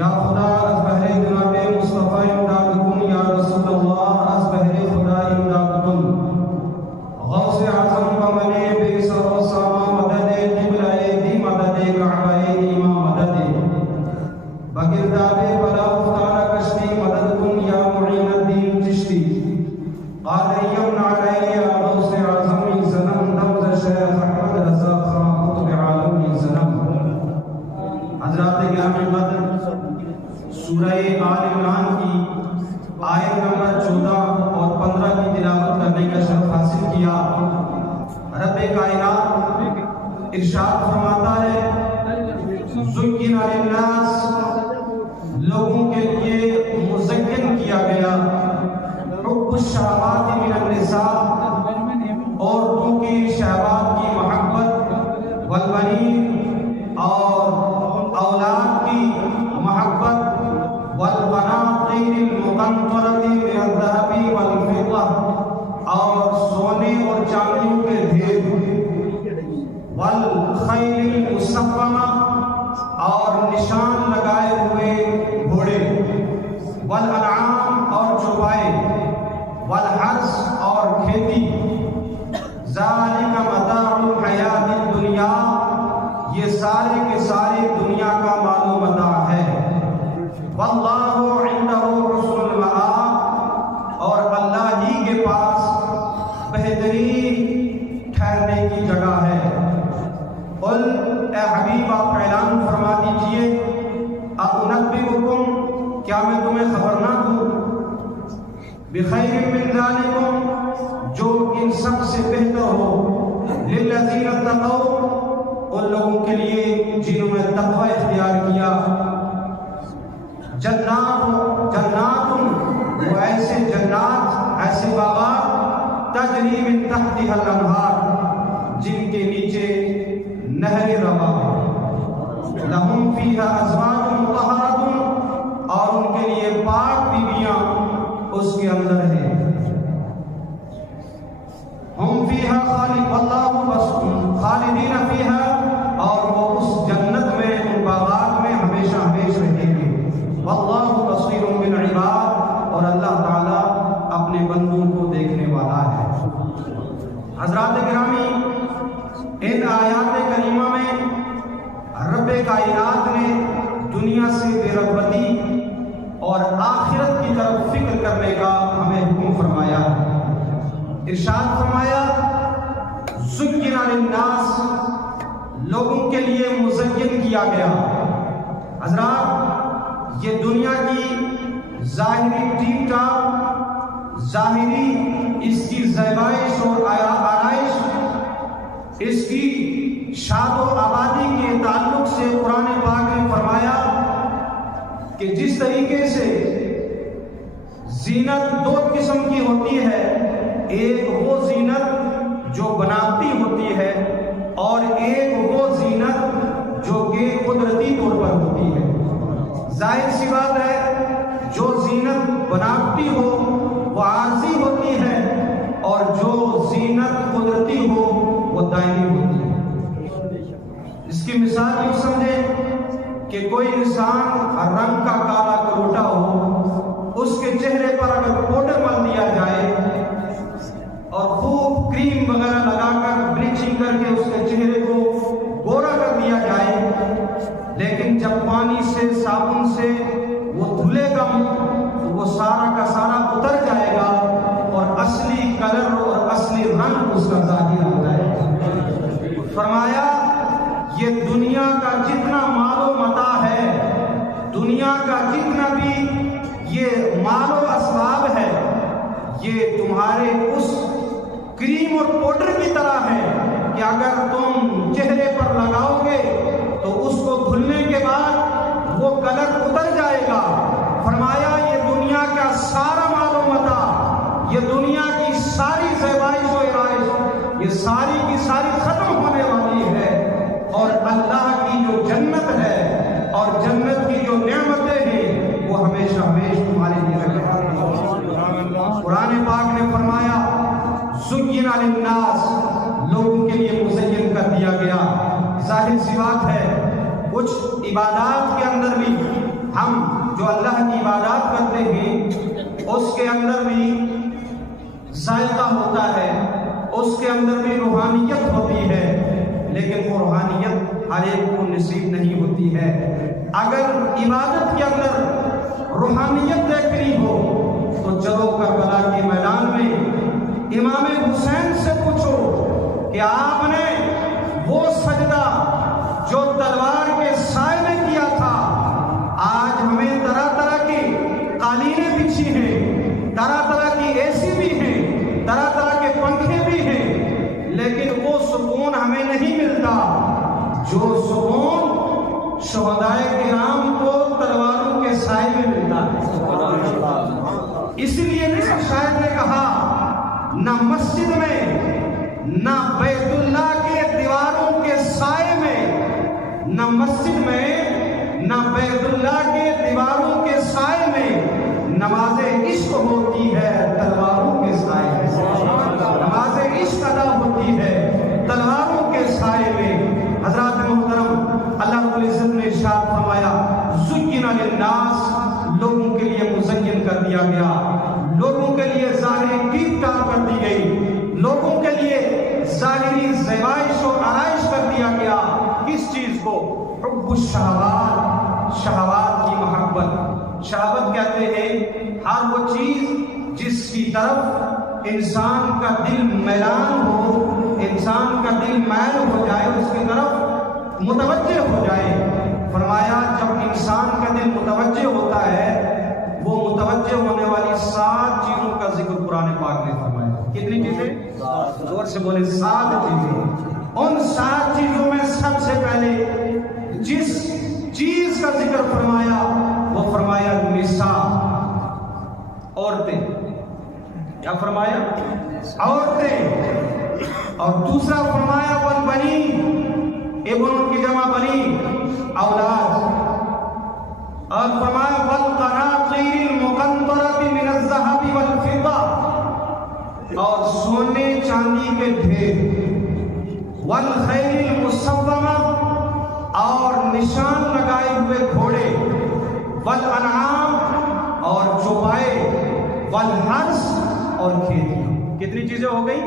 یا خدا از بہر جناب مصطفیٰ امداد کن، یا رسول اللہ از بہر خدا امداد کن. غوث اعظم بمن بے سر و ساما مدد قبلہ دی مدد کعبہ ایما مدد بگرداب بلا افتار کشتی مدد کن، یا معین الدین چشتی. قادریم نعلی یا غوث اعظم زنم نوز شیخ احمد رضا خان قطب عالم زنم. حضرات گرامی قدر، سورہ آل عمران کی آیت نمبر 14 اور 15 کی تلاوت کرنے کا شرف حاصل کیا. رب کائنات ارشاد فرماتا ہے زُيِّنَ لِلنَّاسِ، لوگوں کے لیے مزین کیا گیا حب الشہوات من النساء، عورتوں کی شہوات کی محبت، والبنین اور اولاد کی محبت، والقناطیر المقنطرۃ من الذهب والفضة، اور سونے اور چاندی کے ڈھیر، والخیل المصفمہ، اور نشان لگائے ہوئے گھوڑے، والانعام اور چوپائے، والحرث اور کھیتی. ذالک متاع الحیات الدنیا، یہ سارے کے سارے دنیا کا مال و متاع ہے. واللہ عنہ حسن المآب، اور اللہ ہی کے پاس بہترین ٹھہرنے کی جگہ ہے. قل، اے حبیب آپ اعلان فرما دیجئے، اُنبئکم، کیا میں تمہیں خبر نہ دوں، بخیر من ذالکم، جو ان سب سے بہتر ہو، للذین اتقوا، ان لوگوں کے لیے جنہوں نے تقوی اختیار کیا. جنات، وہ ایسے جنات، ایسے باغات، تجری من تحتها الانہار، جن کے نیچے نہریں رواں ہیں. لہم فیہا ازواج مطہرۃ، اور ان کے لیے پاک بیویاں اس کے اندر ہیں. ہم فیہا خالدین فیہا، اور وہ اس جنت میں، ان باغات میں ہمیشہ ہمیشہ رہیں گے. واللہ بصیر بالعباد، اور اللہ تعالیٰ اپنے بندوں کو دیکھنے والا ہے. حضرات گرامی، ان آیات کریمہ میں رب کائنات نے دنیا سے بے رغبتی اور آخرت کی طرف فکر کرنے کا ہمیں حکم فرمایا ہے. ارشاد فرمایا زُيِّنَ لِلنَّاسِ، لوگوں کے لیے مزین کیا گیا. حضرات، یہ دنیا کی ظاہری ٹیپ ٹاپ، ظاہری اس کی زیبائش اور آرائش، اس کی شاد و آبادی کے تعلق سے قرآن پاک نے فرمایا کہ جس طریقے سے زینت دو قسم کی ہوتی ہے، ایک وہ زینت جو بناوٹی ہوتی ہے، اور ایک وہ زینت جو کہ قدرتی طور پر ہوتی ہے. ظاہر سی بات ہے، جو زینت بناوٹی ہو وہ عارضی ہوتی ہے، اور جو زینت قدرتی ہو وہ دائمی ہوتی ہے. اس کی مثال یوں سمجھیں کہ کوئی انسان رنگ کا کالا کروٹا ہو، اس کے چہرے پر اگر پاؤڈر مل دیا جائے اور خوب کریم وغیرہ لگا کر بلیچنگ کر کے اس کے چہرے کو گورا کر دیا جائے، لیکن جب پانی سے، صابن سے وہ دھلے گا تو وہ سارا کا سارا اتر جائے گا، اور اصلی کلر اور اصلی رنگ اس کا ظاہر ہو جائے گا. فرمایا یہ دنیا کا جتنا مال و متاع ہے، دنیا کا جتنا بھی یہ مال و اسباب ہے، یہ تمہارے اس کریم اور پاؤڈر کی طرح ہے کہ اگر تم چہرے پر لگاؤ گے تو اس کو دھلنے کے بعد وہ کلر اتر جائے گا. فرمایا یہ دنیا کا سارا مال و متاع، یہ دنیا کی ساری زیبائش و آرائش، یہ ساری کی ساری ختم ہونے والی ہے، اور اللہ کی جو جنت ہے اور جنت کی جو نعمتیں ہیں وہ ہمیشہ ہمیشہ تمہارے لیے رکھے. قرآن پاک نے فرمایا زُيِّنَ لِلنَّاسِ، لوگوں کے لیے مزین کر دیا گیا. ظاہر سی بات ہے، کچھ عبادات کے اندر بھی ہم جو اللہ کی عبادات کرتے ہیں اس کے اندر بھی ذائقہ ہوتا ہے، اس کے اندر بھی روحانیت ہوتی ہے، لیکن وہ روحانیت ہر ایک کو نصیب نہیں ہوتی ہے۔ اگر عبادت کے اندر روحانیت دیکھنی ہو تو چلو کربلا کے میدان میں امام حسین سے پوچھو کہ آپ نے وہ سجدہ جو تلوار کے سائے میں کیا تھا، آج ہمیں طرح طرح کی قالینیں بچھی ہیں، طرح طرح کی اے سی بھی ہیں، طرح طرح کے پنکھے بھی ہیں، لیکن وہ سکون ہمیں نہیں ملتا جو سکون شہدائے کرام کو تلواروں کے سائے میں ملتا ہے۔ اس لیے شاعر نے کہا نہ مسجد میں نہ بیت اللہ کے دیواروں کے سائے میں، نہ مسجد میں نہ بیت اللہ کے دیواروں کے سائے میں نماز عشق ہوتی ہے تلواروں کے سائے میں، نماز عشق ادا ہوتی ہے تلواروں کے سائے میں۔ حضرات محترم، اللہ رب العزت نے ارشاد فرمایا زُيِّنَ لِلنَّاسِ، لوگوں کے لیے مزین کر دیا گیا، لوگوں کے لیے ظاہری ٹیپ ٹاپ کر دی گئی، لوگوں کے لیے ظاہری زیبائش و آرائش کر دیا گیا۔ کس چیز کو؟ حب الشہوات، شہوات کی محبت۔ شہوت کہتے ہیں ہر وہ چیز جس کی طرف انسان کا دل میلان ہو، انسان کا دل میل ہو جائے، اس کی طرف متوجہ ہو جائے۔ فرمایا جب انسان کا دل متوجہ ہوتا ہے، وہ متوجہ ہونے والی 7 چیزوں کا ذکر قرآن پاک نے فرمایا۔ کتنی چیزیں؟ زور سے بولے 7 چیزیں۔ ان 7 چیزوں میں سب سے پہلے جس چیز کا ذکر فرمایا وہ فرمایا نساء، عورتیں۔ کیا فرمایا؟ عورتیں۔ اور دوسرا فرمایا والبنین، ابن کی جمع بنی، اولاد۔ اور فرمایا والقناطیر المقنطرۃ من الذهب والفضہ، اور سونے چاندی کے ڈھیر، والخیل المسومہ، اور نشان لگائے ہوئے گھوڑے، والانعام، اور چوپائے، والحرث، اور کھیتیاں۔ کتنی چیزیں ہو گئی؟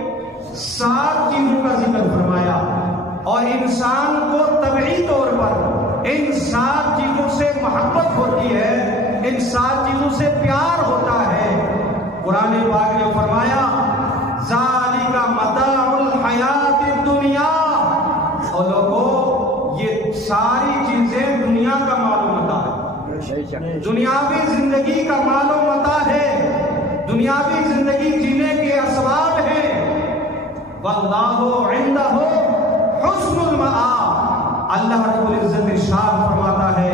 7 چیزوں کا ذکر فرمایا۔ اور انسان کو طبعی طور پر ان 7 چیزوں سے محبت ہوتی ہے، ان 7 چیزوں سے پیار ہوتا ہے۔ قرآن پاک نے فرمایا ذالک متاع الحیات الدنیا، اور لوگوں یہ ساری چیزیں دنیا کا مال و متاع ہے، دنیاوی زندگی کا مال و متاع ہے، دنیاوی زندگی جینے کے اسباب ہیں۔ واللہ عندہ حسن المآب، اللہ رب العزت ارشاد فرماتا ہے